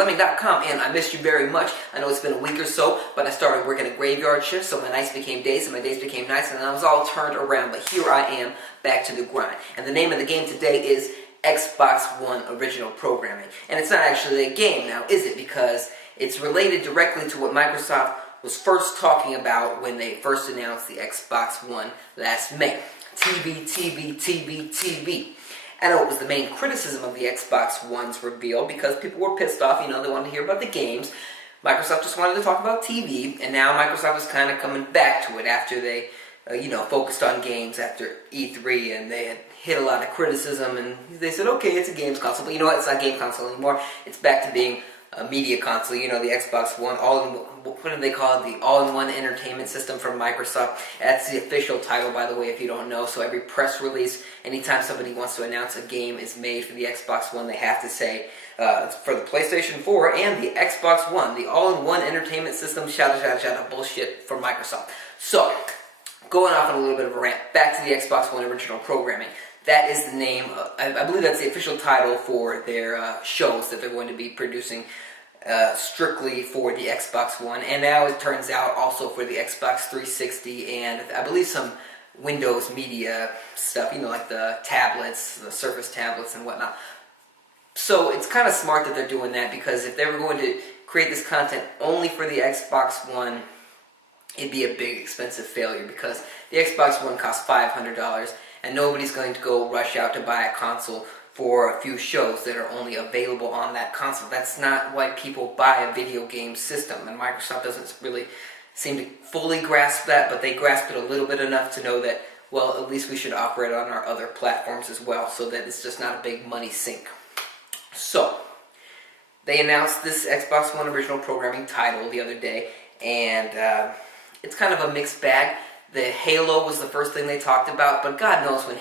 Lemming.com, and I missed you very much. I know it's been a week or so, but I started working a graveyard shift, so my nights became days, and my days became nights, and I was all turned around, but here I am, back to the grind. And the name of the game today is Xbox One Original Programming. And it's not actually a game now, is it? Because it's related directly to what Microsoft was first talking about when they first announced the Xbox One last May. TV, TV, TV, TV. I know it was the main criticism of the Xbox One's reveal because people were pissed off, they wanted to hear about the games. Microsoft just wanted to talk about TV, and now Microsoft is kind of coming back to it after they, focused on games after E3, and they had hit a lot of criticism, and they said, okay, it's a games console, but you know what, it's not a game console anymore. It's back to being a media console, the Xbox One, what do they call it? The all-in-one entertainment system from Microsoft. That's the official title, by the way, if you don't know. So every press release, anytime somebody wants to announce a game is made for the Xbox One, they have to say, for the PlayStation 4 and the Xbox One, the all-in-one entertainment system, shada, bullshit from Microsoft. So, going off on a little bit of a rant, back to the Xbox One Original Programming. That is the name, I believe that's the official title for their shows that they're going to be producing strictly for the Xbox One. And now it turns out also for the Xbox 360 and I believe some Windows Media stuff, like the tablets, the Surface tablets and whatnot. So it's kind of smart that they're doing that because if they were going to create this content only for the Xbox One, it'd be a big expensive failure because the Xbox One costs $500 and nobody's going to go rush out to buy a console for a few shows that are only available on that console. That's not why people buy a video game system, and Microsoft doesn't really seem to fully grasp that, but they grasp it a little bit enough to know that, well, at least we should offer it on our other platforms as well, so that it's just not a big money sink. So, they announced this Xbox One Original Programming title the other day, and it's kind of a mixed bag. The Halo was the first thing they talked about, but God knows when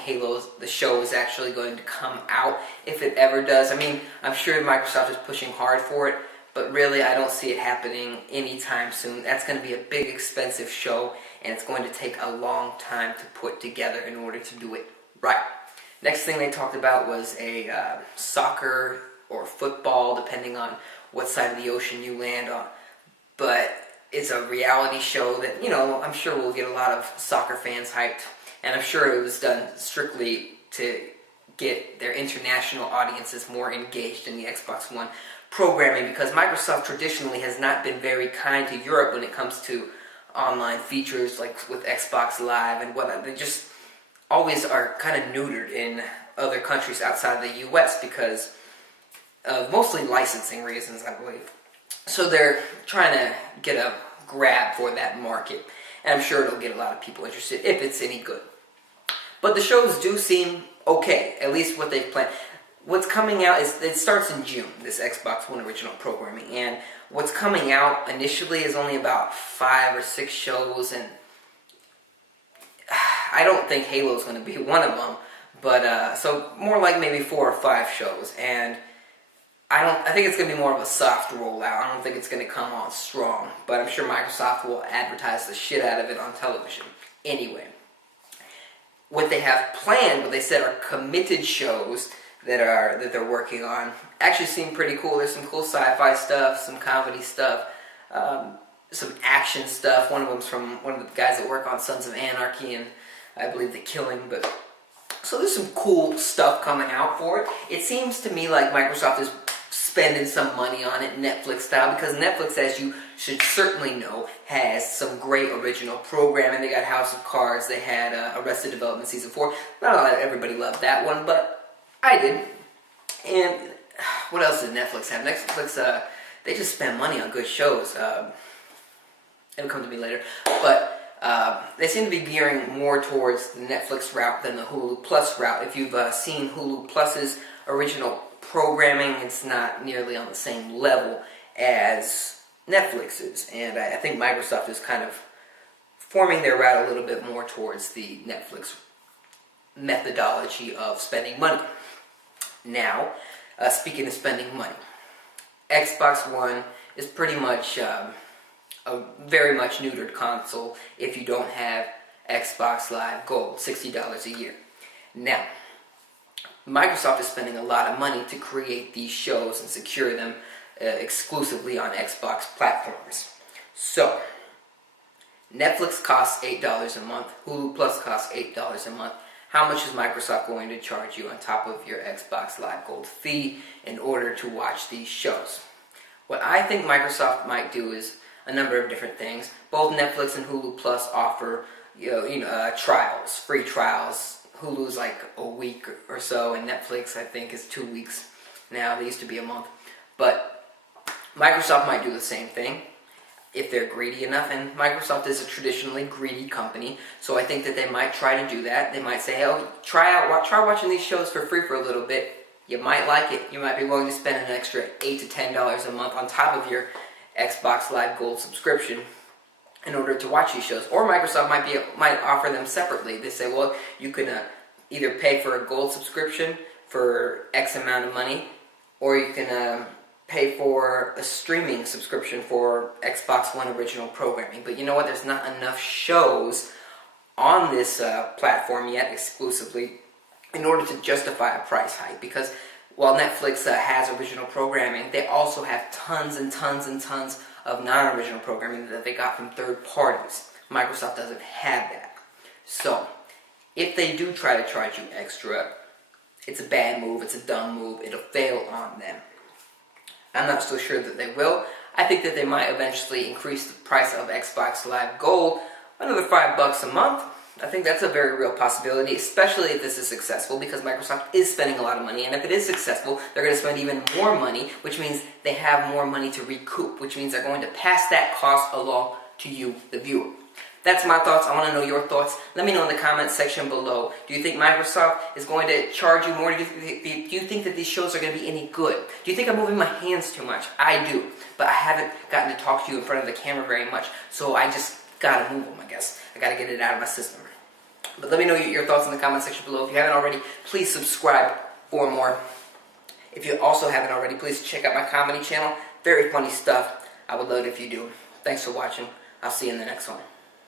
the show is actually going to come out, if it ever does. I mean, I'm sure Microsoft is pushing hard for it, but really I don't see it happening anytime soon. That's going to be a big, expensive show, and it's going to take a long time to put together in order to do it right. Next thing they talked about was a soccer or football, depending on what side of the ocean you land on. But it's a reality show that, I'm sure will get a lot of soccer fans hyped. And I'm sure it was done strictly to get their international audiences more engaged in the Xbox One programming because Microsoft traditionally has not been very kind to Europe when it comes to online features like with Xbox Live and whatnot. They just always are kind of neutered in other countries outside the US because of mostly licensing reasons, I believe. So they're trying to get a grab for that market. And I'm sure it'll get a lot of people interested if it's any good. But the shows do seem okay, at least what they've planned. What's coming out it starts in June, this Xbox One Original Programming. And what's coming out initially is only about 5 or 6 shows. And I don't think Halo's going to be one of them. But, so more like maybe 4 or 5 shows. And I think it's going to be more of a soft rollout. I don't think it's going to come on strong. But I'm sure Microsoft will advertise the shit out of it on television. Anyway, what they have planned, what they said are committed shows that they're working on, actually seem pretty cool. There's some cool sci-fi stuff, some comedy stuff, some action stuff. One of them's from one of the guys that work on Sons of Anarchy and I believe The Killing, but so there's some cool stuff coming out for it. It seems to me like Microsoft is spending some money on it, Netflix style, because Netflix, as you should certainly know, has some great original programming. They got House of Cards, they had Arrested Development Season 4. Not everybody loved that one, but I did. And what else did Netflix have? Netflix, they just spend money on good shows. It'll come to me later. But they seem to be gearing more towards the Netflix route than the Hulu Plus route. If you've seen Hulu Plus's original programming, it's not nearly on the same level as Netflix is. And I think Microsoft is kind of forming their route a little bit more towards the Netflix methodology of spending money. Now, speaking of spending money, Xbox One is pretty much a very much neutered console if you don't have Xbox Live Gold, $60 a year. Now, Microsoft is spending a lot of money to create these shows and secure them exclusively on Xbox platforms. So, Netflix costs $8 a month. Hulu Plus costs $8 a month. How much is Microsoft going to charge you on top of your Xbox Live Gold fee in order to watch these shows? What I think Microsoft might do is a number of different things. Both Netflix and Hulu Plus offer trials, free trials. Hulu's like a week or so, and Netflix I think is 2 weeks now. They used to be a month. But Microsoft might do the same thing if they're greedy enough, and Microsoft is a traditionally greedy company, so I think that they might try to do that. They might say, oh, try watching these shows for free for a little bit. You might like it. You might be willing to spend an extra $8 to $10 a month on top of your Xbox Live Gold subscription in order to watch these shows. Or Microsoft might offer them separately. They say, well, you can either pay for a gold subscription for X amount of money, or you can pay for a streaming subscription for Xbox One original programming. But you know what? There's not enough shows on this platform yet exclusively in order to justify a price hike. Because while Netflix has original programming, they also have tons and tons and tons of non-original programming that they got from third parties. Microsoft doesn't have that. So, if they do try to charge you extra, it's a bad move, it's a dumb move, it'll fail on them. I'm not so sure that they will. I think that they might eventually increase the price of Xbox Live Gold another $5 a month. I think that's a very real possibility, especially if this is successful, because Microsoft is spending a lot of money, and if it is successful, they're going to spend even more money, which means they have more money to recoup, which means they're going to pass that cost along to you, the viewer. That's my thoughts. I want to know your thoughts. Let me know in the comments section below. Do you think Microsoft is going to charge you more? Do you think that these shows are going to be any good? Do you think I'm moving my hands too much? I do. But I haven't gotten to talk to you in front of the camera very much, so I just got to move them, I guess. I got to get it out of my system. But let me know your thoughts in the comment section below. If you haven't already, please subscribe for more. If you also haven't already, please check out my comedy channel. Very funny stuff. I would love it if you do. Thanks for watching. I'll see you in the next one.